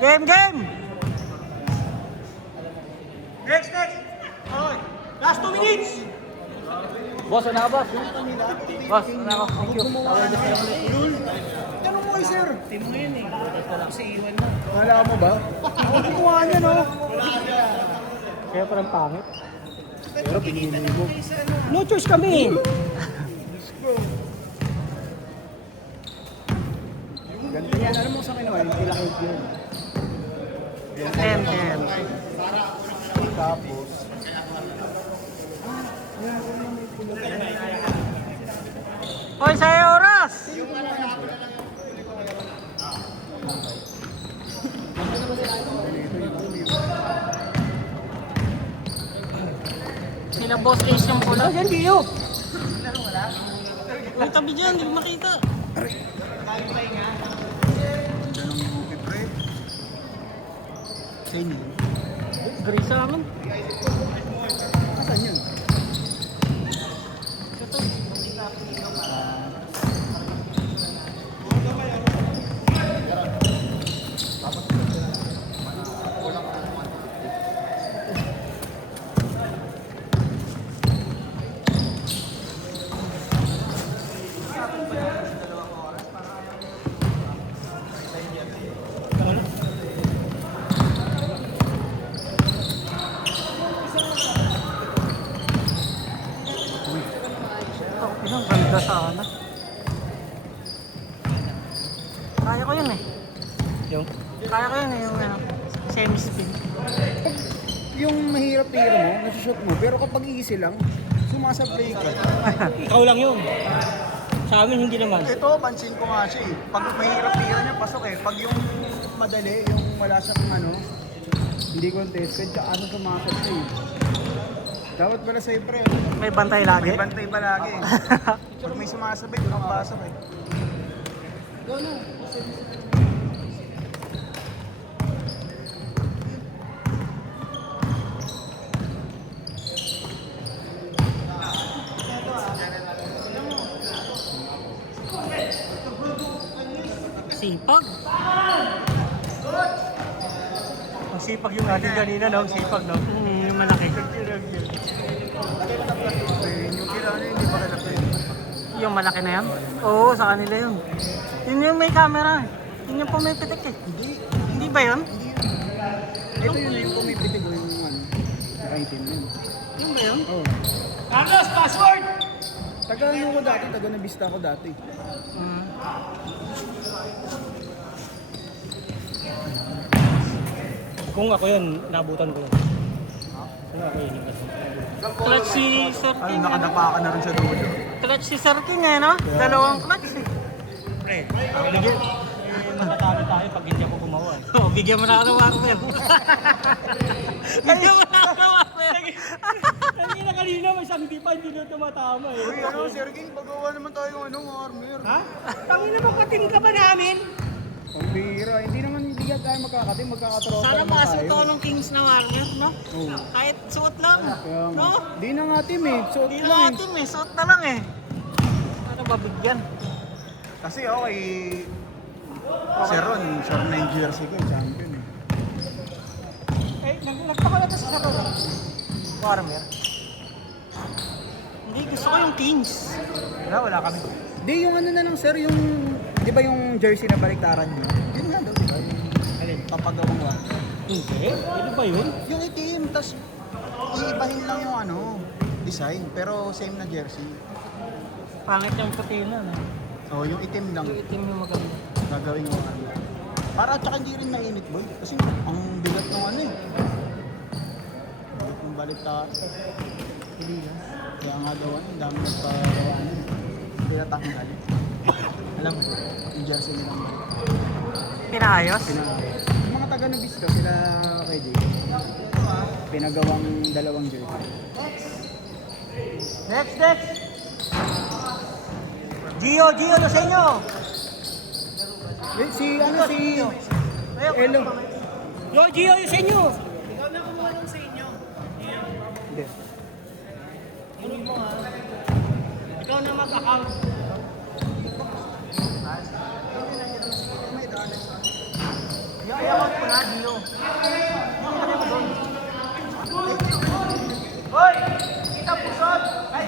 Game, game! Next! Okay. Last 2 minutes! Boss, ano ka, boss? Boss, ano ako? Thank you. Tanong mo kay sir. Team mo yun eh. Kasi iwan mo. Wala mo ba? Ako gumawa niya, no? Kaya parang pangit. Pero pinili mo. No choice kami! Ganito yan. Ano mo sa akin naman? Hindi lang yun. Ten. Tapos, Hoy, sa'yo oras! Sila boss ace yung pula. Yan, Dio! Ang tabi dyan, hindi ko makita. sa inyo. Gray sa amin. Saan yun? Ang ganda sana. Kaya ko yun eh. Yung? Kaya ko yun eh, yung semi-spin. Yung mahirap tira mo, nasushoot mo, pero kapag easy lang, sumasablay ka. Ikaw lang yun. Sa amin, hindi naman. Ito, pansin ko nga siya eh. Pag mahirap tira niya, pasok eh. Pag yung madali, yung wala siyang ano, hindi contested, tsaka ano sumasok siya eh. Dapat pala sa'yo pre, May bantay lagi. may bantay pa lagi eh. Pag may sumasabay, doon ang pasok eh. Go na. Sipag. Ang sipag yung ating kanina, no? Ang sipag, no? Yung malaki. Yung kailangan hindi pa kalap yun. Yung malaki na yan? Oo, sa kanila yun. Yun yung may camera. Yun yung pumipitik eh. Hindi ba yun? Ito yun yung pumipitig o yung ano, nakaitim yun. Yun ba yun? Oo. Carlos, password! Taga ano ko dati, taga Nabista ko dati. Kung ako yun, nabutan ko yun. Kung ako yun, Clutch si Sir Ay, King. nakadapa ka na rin sa dulo. Clutch si Sir King eh, no? Dalawang clutch eh. Pre, bigyan. Matatalo tayo pag hindi ako gumawa. Oh, bigyan mo na ako ng Warmer. Bigyan mo na ako ng Warmer. Hindi na kanina, may sangdi pa, hindi na tumatama eh. Uy, ano, Sir King, pagawa naman tayo ng ano, armor. Ha? Tangin na makating ka ba namin? Ang bira, hindi naman hindi ka tayo magkakatim, magkakatropa Sana naman makasuot tayo. ako ng Kings na Warmer, no? Oo. Kahit suot lang. Kaya nga. No? Di na nga team eh, suot Hindi lang na eh. atin eh, suot na lang eh. Ano ba bigyan? Kasi okay, Sir Ron, sure na yung jersey ko, champion eh. Eh, nagpakala to sa sarap. Warmer. Hindi, gusto ko yung Kings. Wala kami. Di, yung ano na lang sir, yung, di ba yung jersey na baliktaran niyo? Yun nga daw, di ba? Yung papagawang wa. Hindi? Ano ba yun? Yung itim, tas iibahin lang yung ano, design, pero same na jersey. Pangit yung puti na, no? So, yung itim lang, Yung itim yung maganda. gagawin yung ano. Para at saka hindi rin mainit boy, kasi ang bigat ng ano eh. Bigat ng baliktaran. Hindi na. Kaya nga daw ano, ang dami nagpagawa ano. Hindi natanggal. Alam mo, yung jersey nilang Pinaayos? yung mga taga Nabista, sila kay Jay. Pinagawang dalawang jersey. Next! Gio, ano sa inyo? Eh, si ano si Ayaw, Elo. Yo, Gio, yung sa inyo! Ikaw na kumuha lang sa inyo. Hindi. Kunin mo ha. Ikaw na mag-account. Ayaw ko nga, Dio. Hoy! Kita pusod! Ay!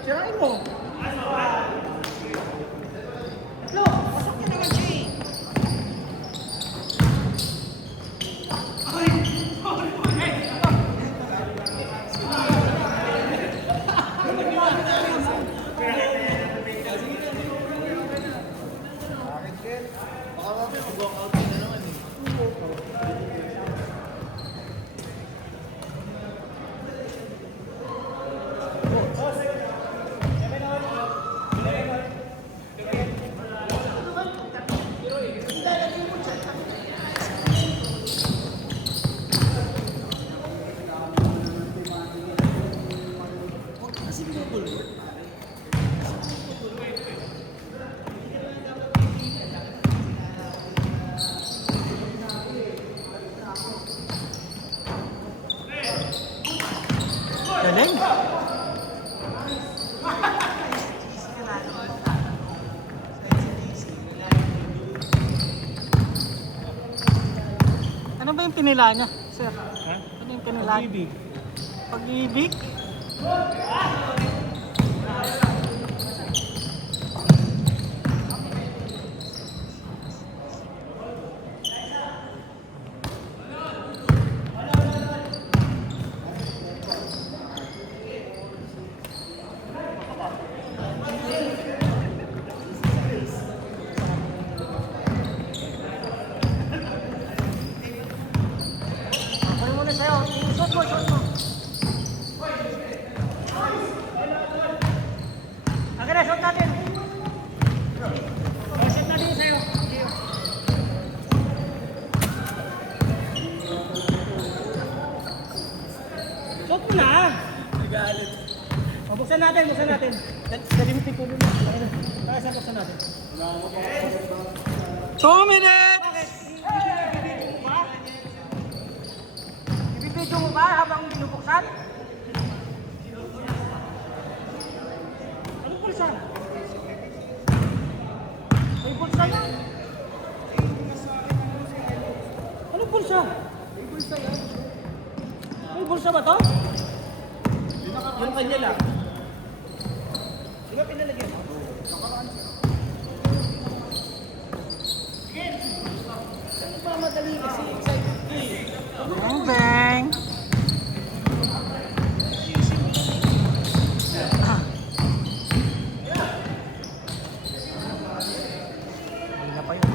Sirain mo. Lo, pasok niya naman siya eh. Galing. Ano ba yung pinila niya, sir? Ha? Ano yung pinila niya? Pag-ibig. Pag-ibig? Pwede muna sa'yo. Shot mo, shot mo. Akin na, shot natin. Shot natin yung sa'yo. Shot mo na. Nagalit. O, buksan natin, buksan natin. Nalimitin ko nila. Kaya saan buksan natin? 2 minutes! Ibibidyo mo ba habang binubuksan? Anong pulsa? May bulsa yan. Anong pulsa? May bulsa ba to? Yung kanya lang. Di ba pinalagyan mo? Ano ba madali kasi excited ka eh. Bang, bang. Hindi pa yun.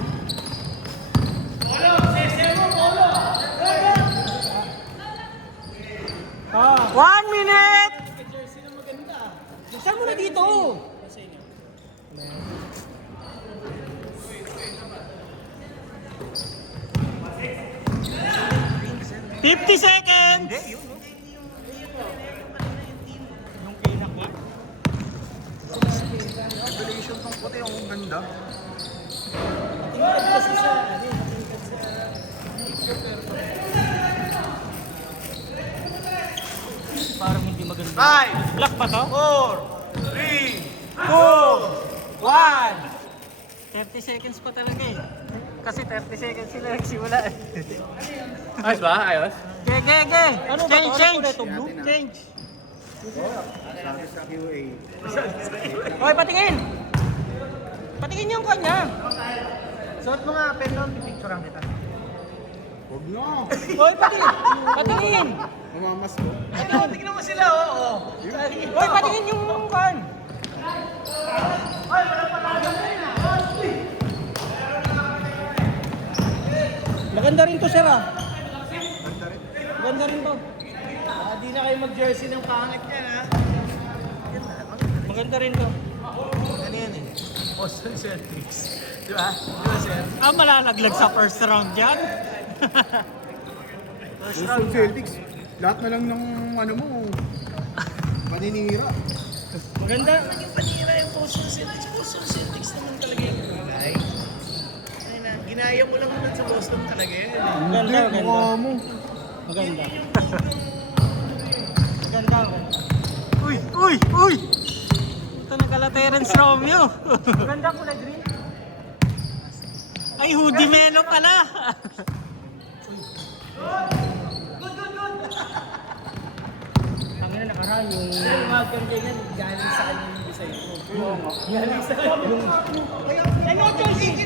Ah, 1 minute! jersey na maganda. Buksan mo na dito. 50 seconds! Yung pinak niya. Regulation tong puti, ang ganda. Tingkad kasi sa, ano yun, tingkad sa... Parang hindi maganda. 5, Black ba to? 4, 3, 2, 1. 30 seconds pa talaga eh. Kasi 30 seconds sila nagsimula eh. Ayos ba? Ayos? Ge. Ano ba to? Change. Ano to? Blue? Change. Sabi sa QA. Hoy, patingin! Patingin yung kanya. Suot mo nga, pen doon, pipicturean kita. Huwag na. Hoy, patingin! Patingin! Mamamas ko. Tingnan mo sila, oo. Hoy, patingin yung kan. Maganda rin to, sir, ah. Maganda rin to. Di na kayo mag-jersey ng pangit yan, ha? Maganda rin to. Ano yan eh? Boston Celtics. Di ba? Di ba, sir? Malalaglag sa first round yan. First Boston round. Celtics. Lahat na lang ng ano mo. Paninira. Maganda. Panira yung Boston Celtics. Boston Celtics naman talaga yun. Ay na, ginaya mo lang naman sa Boston talaga yun. Maganda, maganda. Mukha mo. Maganda. Maganda. Uy! Ito nagkala Terence Romeo. Maganda kulay green. Ay, Hoodie Melo pala. Ang ina nakaraan yung... Mga ganyan, galing sa kanya yung design ko. Galing sa kanya. Ay, no choice eh!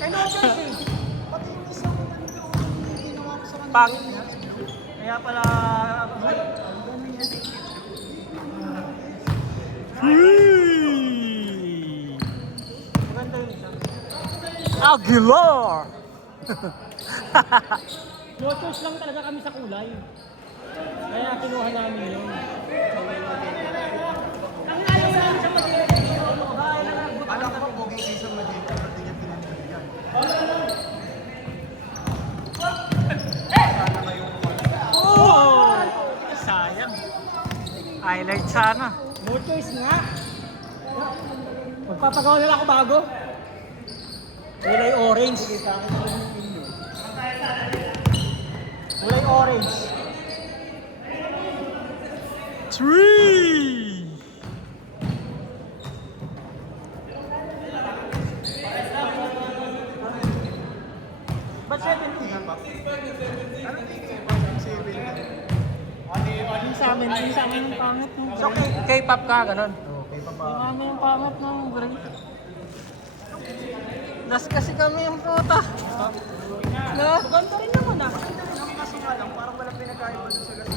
Ay, no choice eh! Pati yung isa ko nandito. Ginawa ko sa kanila. Pangit niya. Kaya pala... Maganda yun siya. Aguilar! No choice lang talaga kami sa kulay. Kaya kinuha namin yun. Ang ayaw lang sa Alam ko pogi kayo sa Madrid. Pati niya pinaniligan. Oh! Sayang. Highlight sana. No choice nga. Magpapagawa nila ako bago. Kulay orange. Kulay orange. 3! Ba't 17? Yung sa amin yung pangit mo. So, K-pop ka, ganun? Yung amin yung pangit mo, Greg. Das kasi kami yung puta. Na? Maganda rin naman ah. Parang walang pinagkaiba doon sa gas.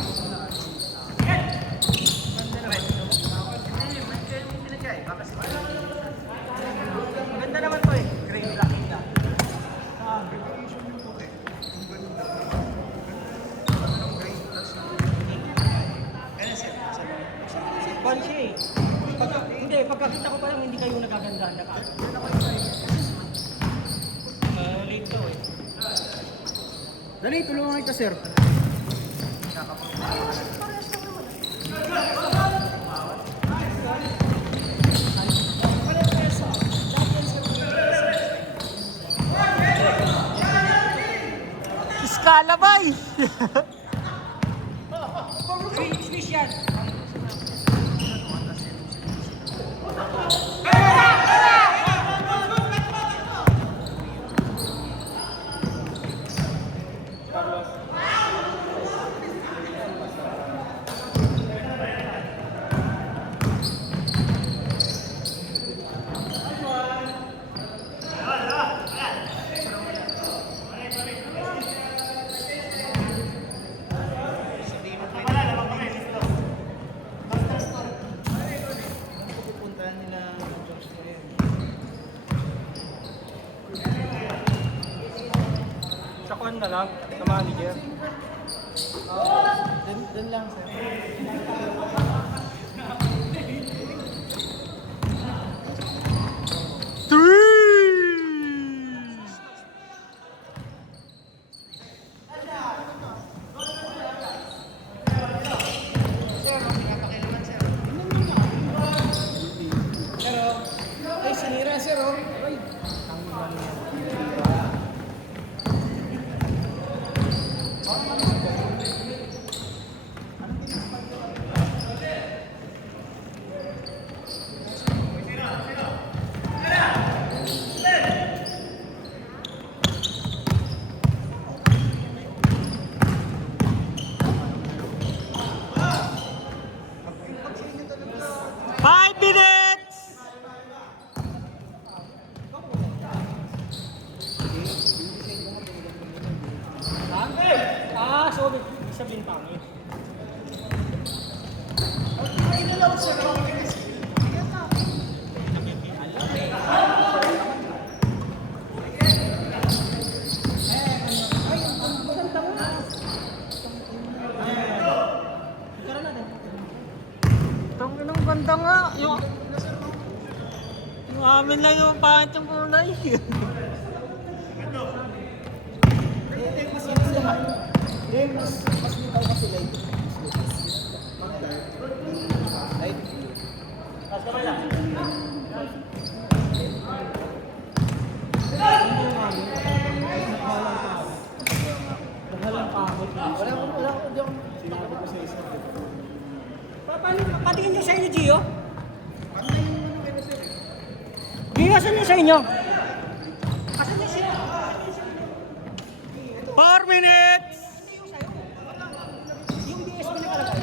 Maganda naman to eh. Gray black na. Bansi eh. Hindi, pagkakita ko pa lang hindi kayo nagagandaan na ka. Late to eh. Dali, tulungan kita, sir. Iskalabay! Swish yan. Pupuntahan nila George na yun. Sa kwan na lang, sa manager. Doon lang, sir. Ay, sinira sir oh. Ay. Amin lang yung pangit yung kulay. Mas litaw kasi light. Light. Patingin niyo sa inyo, Gio? Gio, asan yung sa inyo? Asan yung sa inyo? 4 minutes! Yung DSP nakalagay.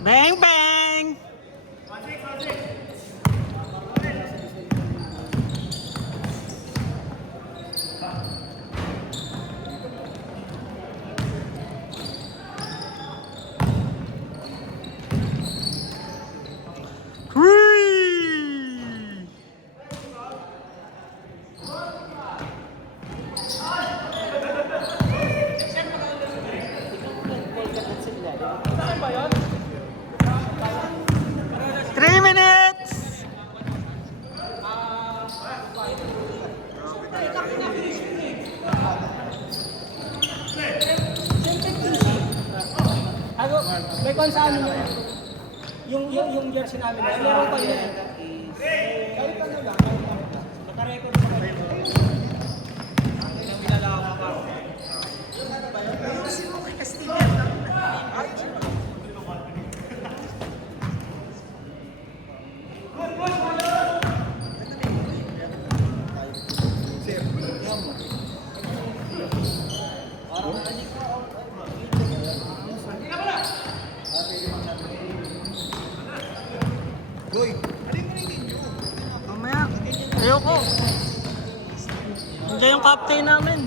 Bang bang! Whee! Three minutes! Ano, may kung saan yung jersey namin. Meron pa yun. Kahit ano lang. Naka-record pa kayo. Mamaya. Ayoko. Nandiyan yung captain namin.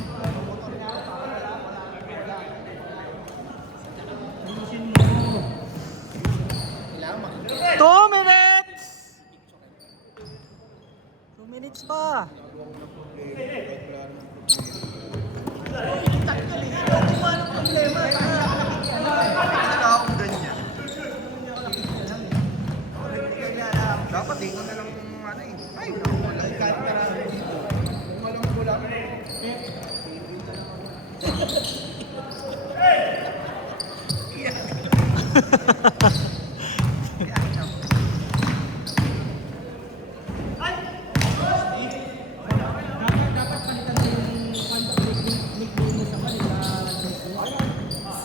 Two minutes! 2 minutes pa. Dapat tingnan na lang kung ano eh. Ay, wala. Kahit marami dito. Kung walang kulang.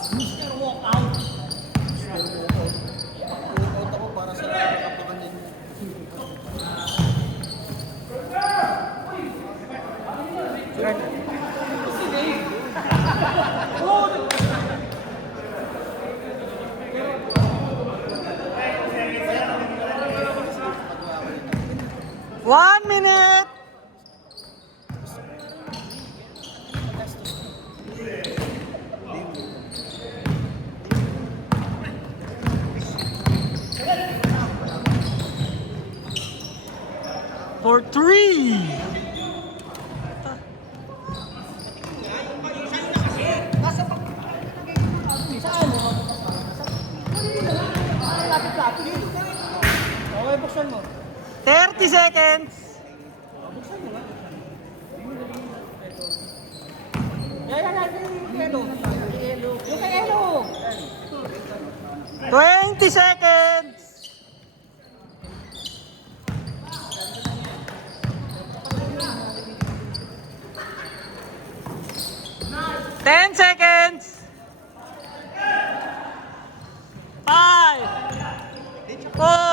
Mr. Walkout. Workout ako para sa kapakan din. One minute! For 3! Saan? Lapit-lapit. Okay, buksan mo. 30 seconds! Yan. Yung kay Elo. 20 seconds! Ten seconds! 5, 4,